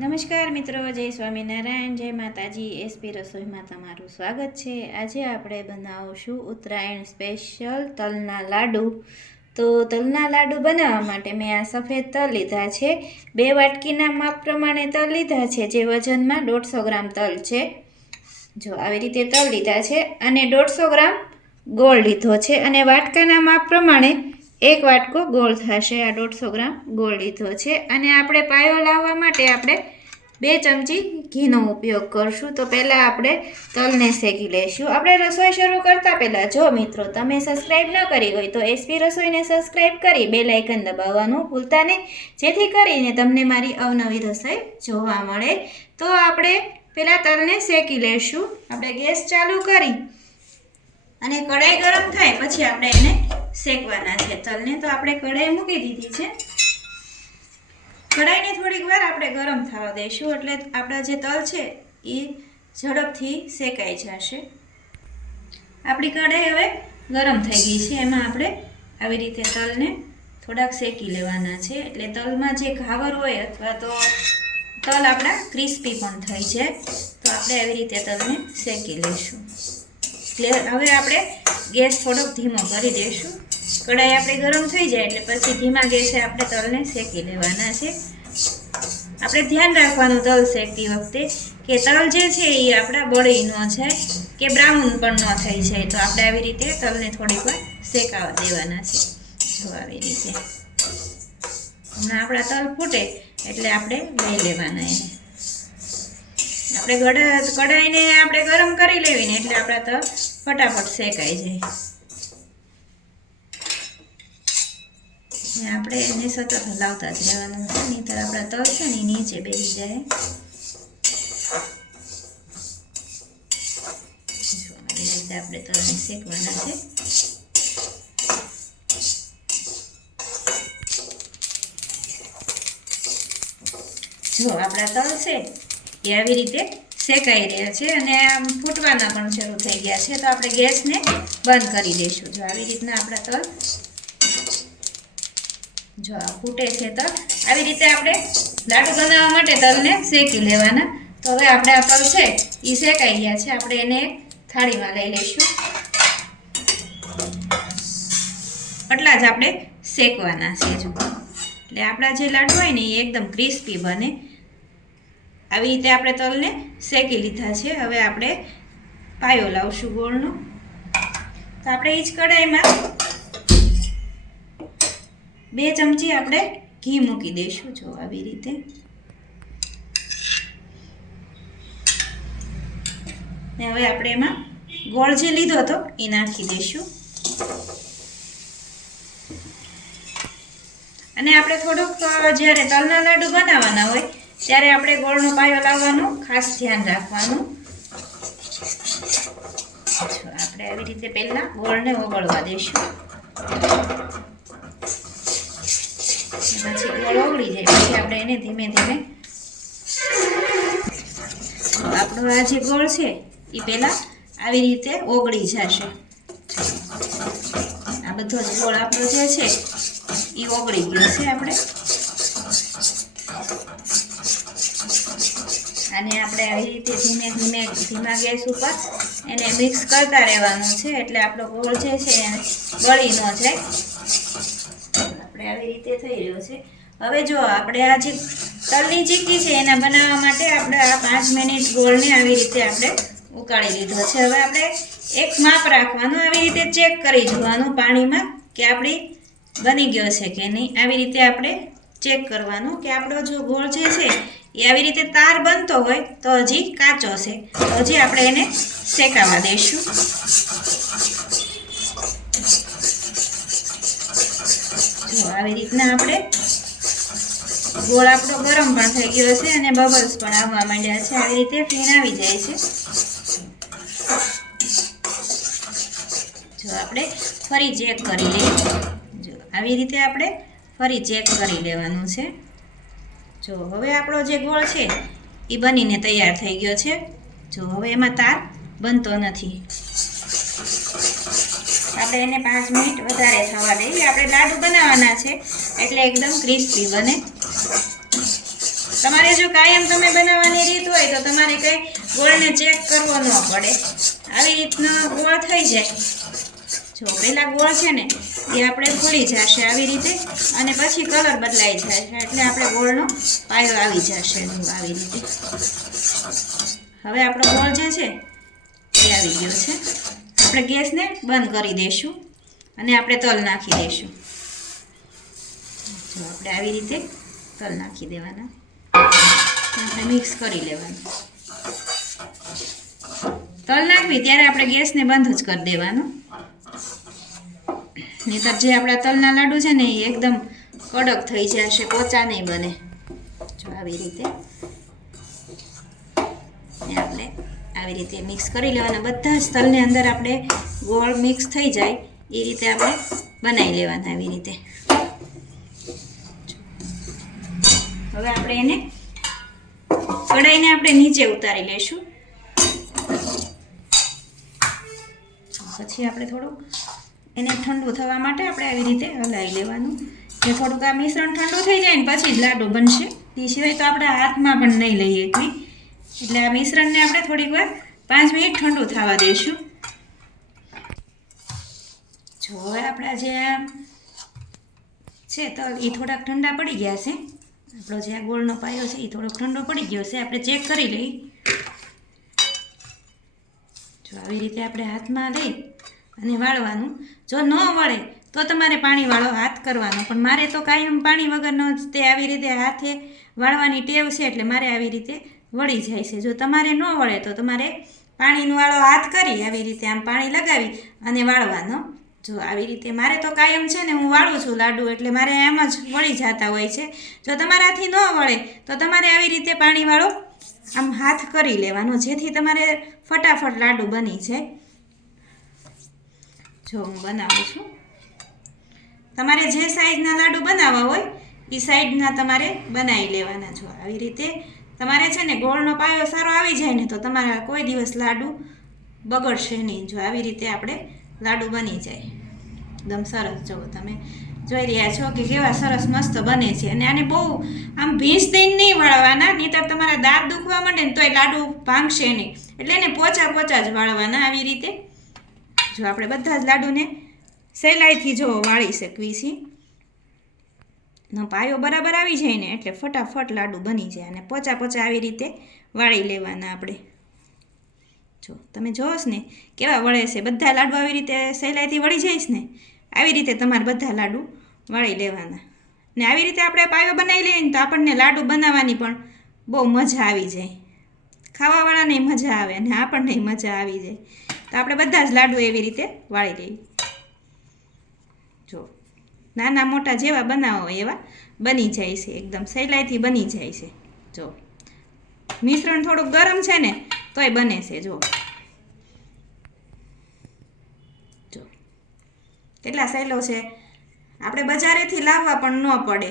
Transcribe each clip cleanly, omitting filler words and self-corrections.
નમસ્કાર મિત્રો, જય સ્વામિનારાયણ, જય માતાજી. એસપી રસોઈમાં તમારું સ્વાગત છે. આજે આપણે બનાવશું ઉત્તરાયણ સ્પેશિયલ તલના લાડુ. તો તલના લાડુ બનાવવા માટે મેં આ સફેદ તલ લીધા છે. 2 વાટકીના માપ પ્રમાણે તલ લીધા છે, જે વજનમાં 150 ગ્રામ તલ છે. જો આવી રીતે તલ લીધા છે અને 150 ગ્રામ ગોળ લીધો છે અને વાટકાના માપ પ્રમાણે 1 વાટકો ગોળ થશે. આ 150 ગ્રામ ગોળ લીધો છે અને આપણે પાયો લાવવા માટે આપણે 2 ચમચી ઘીનો ઉપયોગ કરશું. તો પહેલાં આપણે તલને શેકી લઈશું. આપણે રસોઈ શરૂ કરતાં પહેલાં જો મિત્રો તમે સબસ્ક્રાઈબ ન કરી હોય તો એસપી રસોઈને સબસ્ક્રાઈબ કરી બેલ આઇકન દબાવવાનું ભૂલતા નહીં, જેથી કરીને તમને મારી અવનવી રસોઈ જોવા મળે. તો આપણે પહેલાં તલને શેકી લઈશું. આપણે ગેસ ચાલુ કરી અને કઢાઈ ગરમ થાય પછી આપણે એને શેકવાના છે તલને. તો આપણે કઢાઈ મૂકી દીધી છે. કઢાઈને થોડીક વાર આપણે ગરમ થવા દઈશું, એટલે આપણા જે તલ છે એ ઝડપથી શેકાઈ જશે. આપણી કઢાઈ હવે ગરમ થઈ ગઈ છે. એમાં આપણે આવી રીતે તલને થોડાક શેકી લેવાના છે, એટલે તલમાં જે ઘાવર હોય અથવા તો તલ આપણા ક્રિસ્પી પણ થઈ જાય. તો આપણે આવી રીતે તલને શેકી લઈશું. હવે આપણે ગેસ થોડોક ધીમો કરી દઈશું. કઢાઈ આપણે ગરમ થઈ જાય એટલે પછી ધીમા ગેસે આપણે તલને શેકી લેવાના છે. આપણે ધ્યાન રાખવાનું તલ શેકતી વખતે કે તલ જે છે એ આપણા બળી ન જાય કે બ્રાઉન પણ ન થઈ જાય. તો આપણે આવી રીતે તલને થોડીક વાર શેકાવા દેવાના છે. જો આવી રીતે હમણાં આપણા તલ ફૂટે એટલે આપણે લઈ લેવાના એને. આપણે કઢાઈને આપણે ગરમ કરી લેવી ને એટલે આપણા તલ ફટાફટ શેકાઈ જાય. આપણે એને સતત હલાવતા જ રહેવાનું છે, નહીંતર આપણા તલ છે ને નીચે બેસી જાય. આવી રીતે આપણે તલને શેકવાના છે. જો આપણા તલ છે એ આવી રીતે શેકાઈ રહ્યા છે અને આમ ફૂટવાના પણ શરૂ થઈ ગયા છે. તો આપણે ગેસને બંધ કરી દઈશું. જો આવી રીતના આપણા તલ જો આ ફૂટે છે તલ. આવી રીતે આપણે લાડુ બનાવવા માટે તલને શેકી લેવાના. તો હવે આપણે આ તલ છે એ શેકાઈ ગયા છે. આપણે એને એક થાળીમાં લઈ લઈશું. એટલા જ આપણે શેકવાના છે. જો એટલે આપણા જે લાડુ હોય ને એ એકદમ ક્રિસ્પી બને. આવી રીતે આપણે તલને શેકી લીધા છે. હવે આપણે પાયો લાવશું ગોળનો. તો આપણે એ જ કઢાઈમાં 2 ચમચી આપણે ઘી મૂકી દઈશું. જો આવી રીતે ને હવે આપણે એમાં ગોળ જે લીધો હતો એ નાખી દઈશું. અને આપણે થોડુંક જ્યારે તલના લાડુ બનાવવાના હોય ત્યારે આપણે ગોળનો પાયો લાવવાનું ખાસ ધ્યાન રાખવાનું. આપણે આવી રીતે પહેલાં ગોળને ઓગળવા દઈશું. પછી ગોળ ઓગળી જાય પછી આપણે એને ધીમે ધીમે આપણો આ જે ગોળ છે એ પહેલાં આવી રીતે ઓગળી જશે. આ બધો જ ગોળ આપણો જે છે એ ઓગળી ગયો છે. આપણે આને આપણે આવી રીતે ધીમે ધીમે ધીમા ગેસ ઉપર એને મિક્સ કરતા રહેવાનું છે, એટલે આપણો ગોળ જે છે એને બળી ન જાય. આપણે આવી રીતે થઈ રહ્યો છે. હવે જો આપણે આ જે તલની ચીક્કી છે એના બનાવવા માટે આપણે આ 5 મિનિટ ગોળને આવી રીતે આપણે ઉકાળી લીધો છે. હવે આપણે એક માપ રાખવાનું, આવી રીતે ચેક કરી જોવાનું પાણીમાં કે આપણી બની ગયો છે કે નહીં. આવી રીતે આપણે ચેક કરવાનું કે આપણો જો ગોળ જે છે એ આવી રીતે તાર બનતો હોય તો હજી કાચો છે, તો હજી આપણે એને શેકાવા દઈશું. જો આવી રીતના આપણે ગોળ આપણો ગરમ પણ થઈ ગયો છે અને બબલ્સ પણ આવવા માંડ્યા છે. આવી રીતે ફીણ આવી જાય છે. જો આપણે ફરી ચેક કરી લઈએ. જો આવી રીતે આપણે ફરી ચેક કરી લેવાનું છે. જો હવે આપણો જે ગોળ છે એ બનીને તૈયાર થઈ ગયો છે. જો હવે એમાં તાર બનતો નથી. આપણે એને 5 મિનિટ વધારે થવા દઈએ. આપણે લાડુ બનાવવાના છે એટલે એકદમ ક્રિસ્પી બને. તમારે જો કાયમ તમે બનાવવાની રીત હોય તો તમારે કંઈ ગોળને ચેક કરવો ન પડે. આવી રીતનો ગોળ થઈ જાય. જો પેલા ગોળ છે ને એ આપણે ફૂલી જશે આવી રીતે, અને પછી કલર બદલાઈ જાય એટલે આપણે ગોળનો પાયો આવી જશે આવી રીતે. હવે આપણો ગોળ જે છે એ આવી ગયો છે. આપણે ગેસને બંધ કરી દઈશું અને આપણે તલ નાખી દઈશું. જો આપણે આવી રીતે તલ નાખી દેવાના, આપણે મિક્સ કરી લેવાનું. તલ નાખવી ત્યારે આપણે ગેસને બંધ જ કરી દેવાનો, નહીંતર જે આપણા તલના લાડુ છે ને એ એકદમ કડક થઈ જશે, પોચા નહીં બને. જો આવી રીતે આપણે આવી રીતે મિક્સ કરી લેવાના. બધા જ તલને અંદર આપણે ગોળ મિક્સ થઈ જાય એ રીતે આપણે બનાવી લેવાના આવી રીતે. હવે આપણે એને કઢાઈને આપણે નીચે ઉતારી લઈશું. પછી આપણે થોડુંક એને ઠંડુ થવા માટે આપણે આવી રીતે હલાવી લેવાનું. જે થોડુંક આ મિશ્રણ ઠંડુ થઈ જાય ને પછી જ લાડુ બનશે, એ સિવાય તો આપણે હાથમાં પણ નહીં લઈએ કોઈ. એટલે આ મિશ્રણને આપણે થોડીક વાર 5 મિનિટ ઠંડુ થવા દઈશું. જો હવે આપણા જે છે તલ એ થોડાક ઠંડા પડી ગયા છે. આપણો જે આ ગોળનો પાયો છે એ થોડોક ઠંડો પડી ગયો છે. આપણે ચેક કરી લઈએ. જો આવી રીતે આપણે હાથમાં લઈ અને વાળવાનું. જો ન વળે તો તમારે પાણીવાળો હાથ કરવાનો, પણ મારે તો કાયમ પાણી વગરનો જ તે આવી રીતે હાથે વાળવાની ટેવ છે એટલે મારે આવી રીતે વળી જાય છે. જો તમારે ન વળે તો તમારે પાણીનો વાળો હાથ કરી આવી રીતે આમ પાણી લગાવી અને વાળવાનો. જો આવી રીતે મારે તો કાયમ છે ને હું વાળું છું લાડુ, એટલે મારે એમ જ વળી જતા હોય છે. જો તમારાથી ન વળે તો તમારે આવી રીતે પાણીવાળો આમ હાથ કરી લેવાનો, જેથી તમારે ફટાફટ લાડુ બની જાય. જો હું બનાવું છું. તમારે જે સાઈઝના લાડુ બનાવવા હોય એ સાઈઝના તમારે બનાવી લેવાના. જો આવી રીતે તમારે છે ને ગોળનો પાયો સારો આવી જાય ને તો તમારા કોઈ દિવસ લાડુ બગડશે નહીં. જો આવી રીતે આપણે લાડુ બની જાય એકદમ સરસ. જો તમે જોઈ રહ્યા છો કે કેવા સરસ મસ્ત બને છે. અને આને બહુ આમ ભીંસ દઈને નહીં વાળવાના, નહીંતર તમારા દાંત દુખવા માંડે ને તોય લાડુ ભાંગશે નહીં. એટલે એને પોચા પોચા જ વાળવાના આવી રીતે. જો આપણે બધા જ લાડુને સહેલાઈથી જો વાળી શકવી છીએ. નો પાયો બરાબર આવી જાય ને એટલે ફટાફટ લાડુ બની જાય. અને પોચા પોચા આવી રીતે વાળી લેવાના આપણે. જો તમે જોશ ને કેવા વળે છે. બધા લાડુ આવી રીતે સહેલાઈથી વળી જઈશ ને આવી રીતે તમારે બધા લાડુ વાળી લેવાના. ને આવી રીતે આપણે પાયો બનાવી લઈએ ને તો આપણને લાડુ બનાવવાની પણ બહુ મજા આવી જાય. ખાવાવાળાને મજા આવે અને આપણને મજા આવી જાય. તો આપણે બધા જ લાડુ એવી રીતે વાળી લઈએ. જો નાના મોટા જેવા બનાવો એવા બની જાય છે, એકદમ સહેલાઈથી બની જાય છે. જો મિશ્રણ થોડુંક ગરમ છે ને તોય બને છે. જો જો કેટલા સહેલો છે. આપણે બજારેથી લાવવા પણ ન પડે.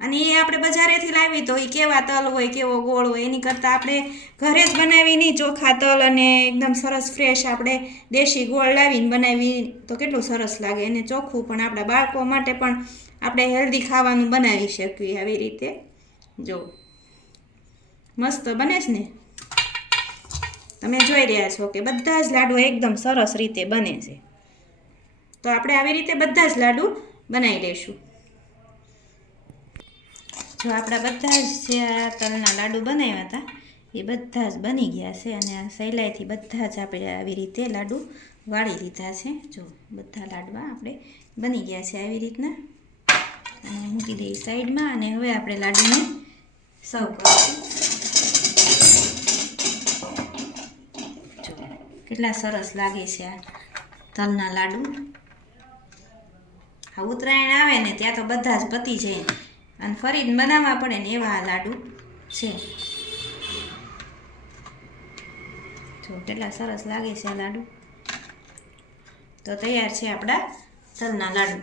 અને એ આપણે બજારેથી લાવી તો એ કેવા તલ હોય કેવો ગોળ હોય, એની કરતાં આપણે ઘરે જ બનાવીને ચોખ્ખા તલ અને એકદમ સરસ ફ્રેશ આપણે દેશી ગોળ લાવીને બનાવી તો કેટલું સરસ લાગે. અને ચોખ્ખું પણ આપણા બાળકો માટે પણ આપણે હેલ્ધી ખાવાનું બનાવી શકીએ આવી રીતે. જો મસ્ત બને છે ને. તમે જોઈ રહ્યા છો કે બધા જ લાડુ એકદમ સરસ રીતે બને છે. તો આપણે આવી રીતે બધા જ લાડુ બનાવી લઈશું. જો આપણા બધા જ જે તલના લાડુ બનાવ્યા હતા એ બધા જ બની ગયા છે. અને આ સહેલાઈથી બધા જ આપણે આવી રીતે લાડુ વાળી લીધા છે. જો બધા લાડવા આપણે બની ગયા છે આવી રીતના. અને મૂકી દઈએ સાઈડમાં. અને હવે આપણે લાડુને સર્વ કરીશું. જો કેટલા સરસ લાગે છે આ તલના લાડુ. આ ઉત્તરાયણ આવે ને ત્યાં તો બધા જ પતી જાય અને ફરીને બનાવવા પડે ને એવા લાડુ છે. જો કેટલા સરસ લાગે છે આ લાડુ. તો તૈયાર છે આપણા તલના લાડુ.